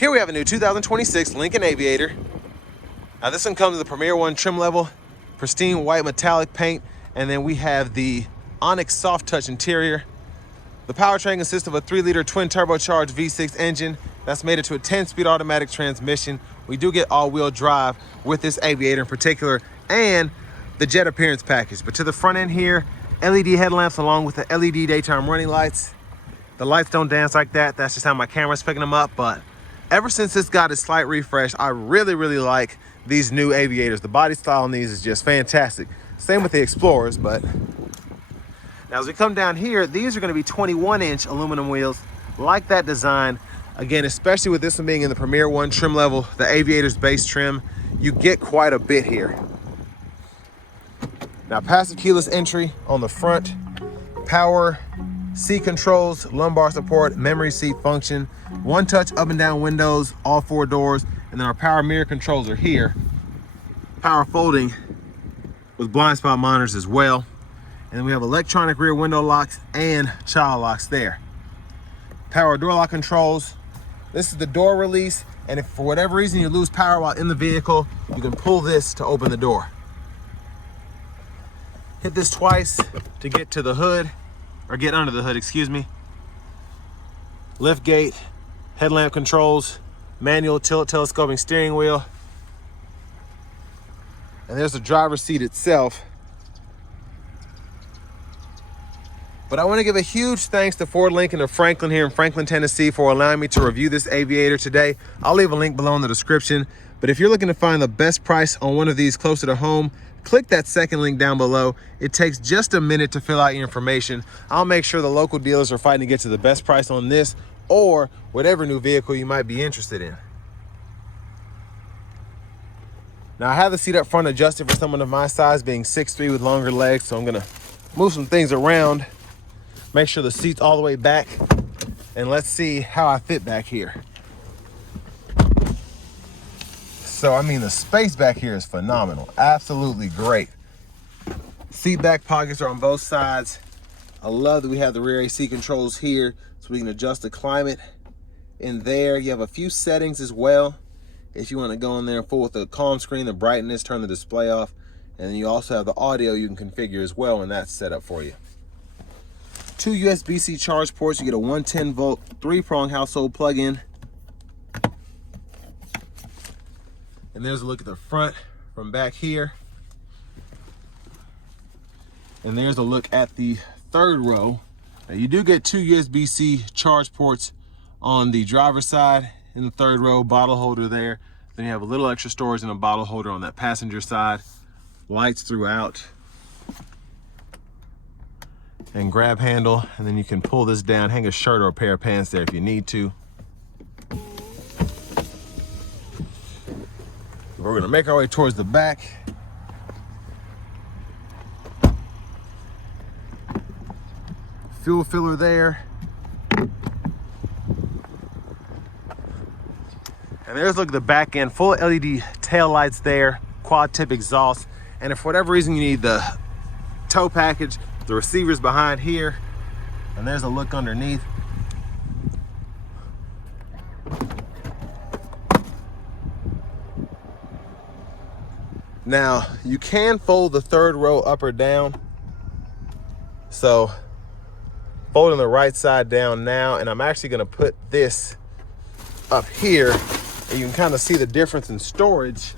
Here we have a new 2026 Lincoln Aviator. Now this one comes with the Premier One trim level, pristine white metallic paint, and then we have the Onyx soft touch interior. The powertrain consists of a 3-liter twin turbocharged V6 engine that's made it to a 10-speed automatic transmission. We do get all-wheel drive with this Aviator in particular, and the jet appearance package. But to the front end here, LED headlamps along with the LED daytime running lights. The lights don't dance like that. That's just how my camera's picking them up. But ever since this got a slight refresh, I really like these new Aviators. The body style on these is just fantastic. Same with the Explorers, but now as we come down here, these are gonna be 21-inch aluminum wheels, like that design. Again, especially with this one being in the Premier One trim level, the Aviator's base trim, you get quite a bit here. Now, passive keyless entry on the front, power seat controls, lumbar support, memory seat function, one-touch up and down windows, all 4 doors, and then our power mirror controls are here. Power folding with blind spot monitors as well. And then we have electronic rear window locks and child locks there. Power door lock controls. This is the door release, and if for whatever reason you lose power while in the vehicle, you can pull this to open the door. Hit this twice to get to the hood, or get under the hood, excuse me. Lift gate, headlamp controls, manual tilt telescoping steering wheel. And there's the driver's seat itself. But I want to give a huge thanks to Ford Lincoln of Franklin here in Franklin, Tennessee for allowing me to review this Aviator today. I'll leave a link below in the description. But if you're looking to find the best price on one of these closer to home, click that second link down below. It takes just a minute to fill out your information. I'll make sure the local dealers are fighting to get to the best price on this or whatever new vehicle you might be interested in. Now I have the seat up front adjusted for someone of my size, being 6'3" with longer legs, so I'm gonna move some things around, make sure the seat's all the way back, and let's see how I fit back here. So, I mean, the space back here is phenomenal. Absolutely great. Seat back pockets are on both sides. I love that we have the rear AC controls here, so we can adjust the climate in there. You have a few settings as well. If you want to go in there and full with the calm screen, the brightness, turn the display off. And then you also have the audio you can configure as well when that's set up for you. 2 USB-C charge ports. You get a 110 volt, 3-prong household plug-in. And there's a look at the front from back here. And there's a look at the third row. Now you do get 2 USB-C charge ports on the driver's side in the third row, bottle holder there. Then you have a little extra storage and a bottle holder on that passenger side. Lights throughout. And grab handle, and then you can pull this down, hang a shirt or a pair of pants there if you need to. We're gonna make our way towards the back. Fuel filler there. And there's a look at the back end, full LED tail lights there, quad tip exhaust. And if for whatever reason you need the tow package, the receiver's behind here. And there's a look underneath. Now, you can fold the third row up or down. So, folding the right side down now, and I'm actually gonna put this up here, and you can kind of see the difference in storage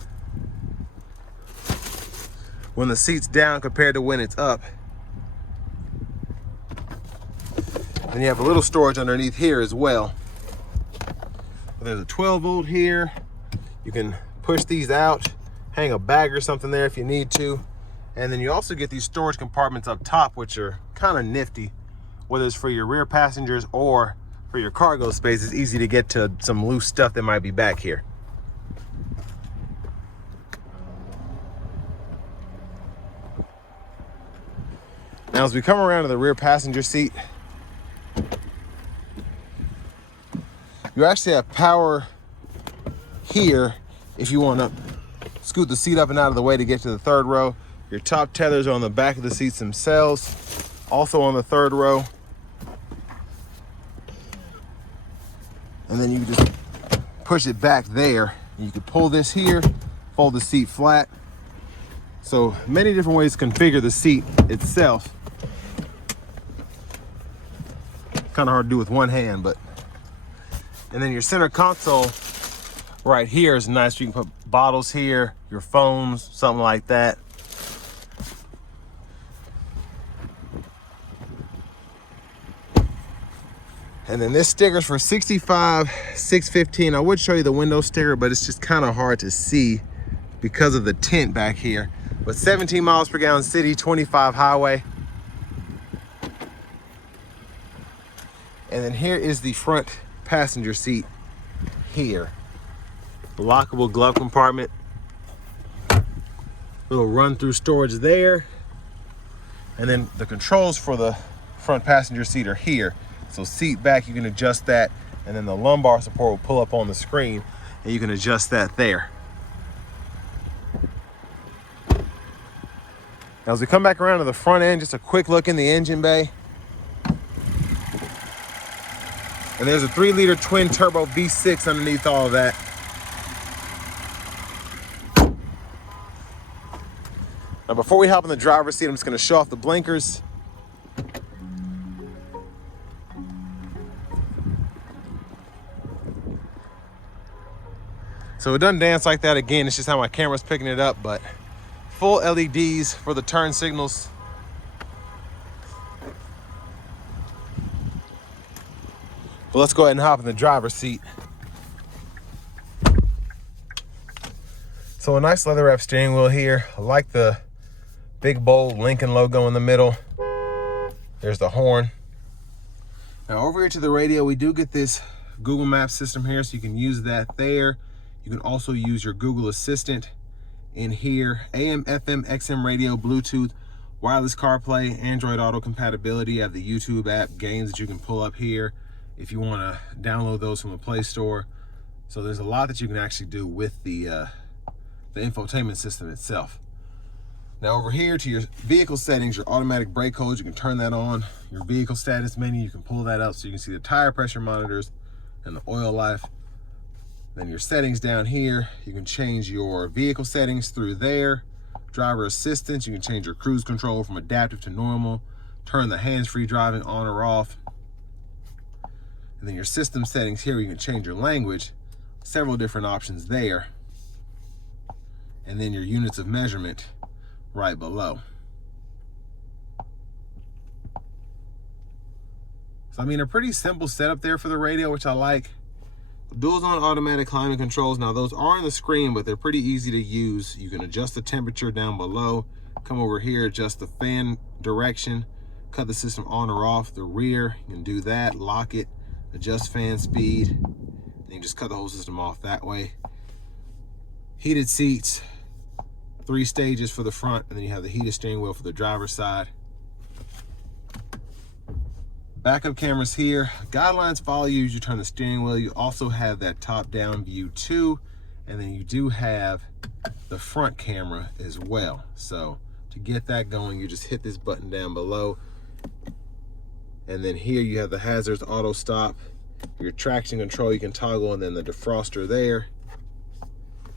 when the seat's down compared to when it's up. And you have a little storage underneath here as well. There's a 12 volt here. You can push these out, hang a bag or something there if you need to. And then you also get these storage compartments up top, which are kind of nifty, whether it's for your rear passengers or for your cargo space. It's easy to get to some loose stuff that might be back here. Now, as we come around to the rear passenger seat, you actually have power here if you want to scoot the seat up and out of the way to get to the third row. Your top tethers are on the back of the seats themselves, also on the third row. And then you just push it back there. You can pull this here, fold the seat flat. So many different ways to configure the seat itself. Kind of hard to do with one hand, but. And then your center console right here is nice. You can put bottles here, your phones, something like that. And then this sticker's for $65,615. I would show you the window sticker, but it's just kind of hard to see because of the tint back here. But 17 miles per gallon city, 25 highway. And then here is the front passenger seat here. Lockable glove compartment. Little run through storage there. And then the controls for the front passenger seat are here. So seat back, you can adjust that, and then the lumbar support will pull up on the screen, and you can adjust that there. Now as we come back around to the front end, just a quick look in the engine bay. And there's a 3-liter twin turbo V6 underneath all of that. Now before we hop in the driver's seat, I'm just gonna show off the blinkers. So it doesn't dance like that again, it's just how my camera's picking it up, but full LEDs for the turn signals. But let's go ahead and hop in the driver's seat. So a nice leather wrap steering wheel here. I like the big bold Lincoln logo in the middle. There's the horn. Now over here to the radio, we do get this Google Maps system here, so you can use that there. You can also use your Google Assistant in here. AM, FM, XM radio, Bluetooth, wireless CarPlay, Android Auto compatibility. You have the YouTube app, games that you can pull up here if you want to download those from the Play Store. So there's a lot that you can actually do with the infotainment system itself. Now over here to your vehicle settings, your automatic brake codes, you can turn that on. Your vehicle status menu, you can pull that up so you can see the tire pressure monitors and the oil life. Then your settings down here, you can change your vehicle settings through there. Driver assistance, you can change your cruise control from adaptive to normal. Turn the hands-free driving on or off. And then your system settings here, you can change your language. Several different options there. And then your units of measurement right below. So I mean, a pretty simple setup there for the radio, which I like. Dual zone automatic climate controls. Now those are on the screen, but they're pretty easy to use. You can adjust the temperature down below. Come over here, adjust the fan direction, cut the system on or off. The rear, you can do that, lock it, adjust fan speed. And you just cut the whole system off that way. Heated seats, 3 stages for the front, and then you have the heated steering wheel for the driver's side. Backup cameras here. Guidelines follow you as you turn the steering wheel. You also have that top-down view too, and then you do have the front camera as well. So to get that going, you just hit this button down below, and then here you have the hazards auto stop, your traction control you can toggle, and then the defroster there.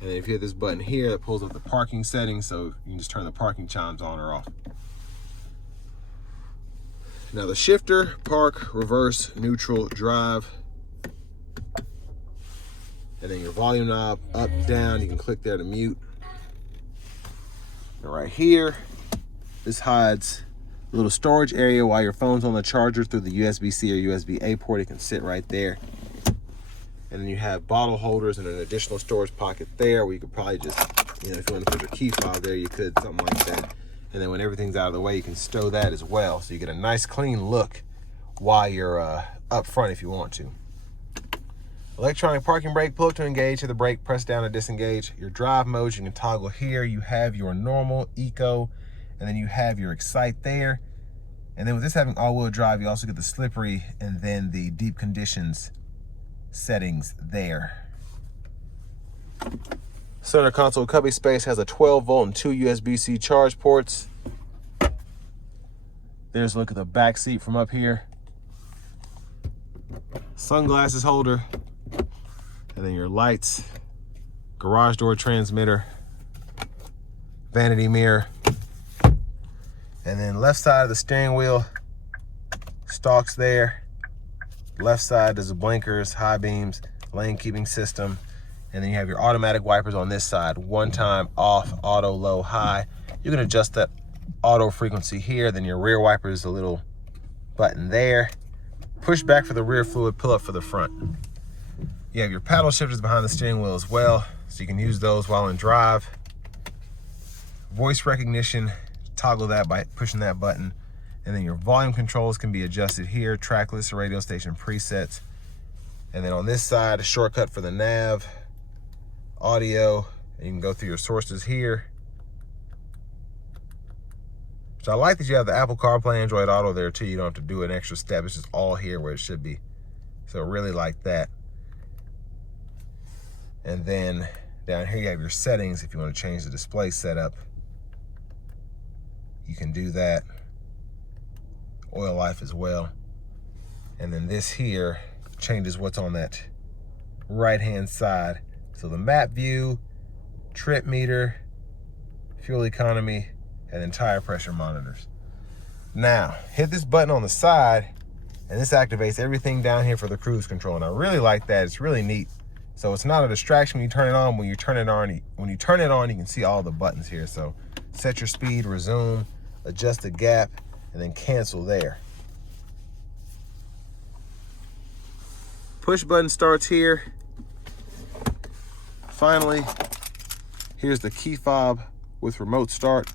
And then if you hit this button here, it pulls up the parking settings, so you can just turn the parking chimes on or off. Now the shifter, park, reverse, neutral, drive. And then your volume knob, up, down, you can click there to mute. And right here, this hides a little storage area while your phone's on the charger through the USB-C or USB-A port. It can sit right there. And then you have bottle holders and an additional storage pocket there where you could probably just, if you want to put your key fob there, you could, something like that. And then when everything's out of the way, you can stow that as well. So you get a nice clean look while you're up front if you want to. Electronic parking brake, pull up to engage, hit the brake, press down to disengage. Your drive modes, you can toggle here. You have your normal, eco, and then you have your excite there. And then with this having all-wheel drive, you also get the slippery and then the deep conditions settings there. Center console cubby space has a 12-volt and 2 USB-C charge ports. There's a look at the back seat from up here. Sunglasses holder. And then your lights, garage door transmitter, vanity mirror. And then left side of the steering wheel, stalks there. Left side does the blinkers, high beams, lane keeping system. And then you have your automatic wipers on this side. One time off, auto, low, high. You can adjust that auto frequency here. Then your rear wiper is a little button there. Push back for the rear fluid, pull up for the front. You have your paddle shifters behind the steering wheel as well, so you can use those while in drive. Voice recognition, toggle that by pushing that button. And then your volume controls can be adjusted here, track list, radio station presets. And then on this side, a shortcut for the nav, audio, and you can go through your sources here. So I like that you have the Apple CarPlay, Android Auto there too. You don't have to do an extra step. It's just all here where it should be. So I really like that. And then down here you have your settings. If you want to change the display setup, you can do that. Oil life as well. And then this here changes what's on that right-hand side. So the map view, trip meter, fuel economy, and then tire pressure monitors. Now, hit this button on the side, and this activates everything down here for the cruise control. And I really like that. It's really neat. So it's not a distraction when you turn it on. When you turn it on, you can see all the buttons here. So set your speed, resume, adjust the gap, and then cancel there. Push button starts here. Finally, here's the key fob with remote start.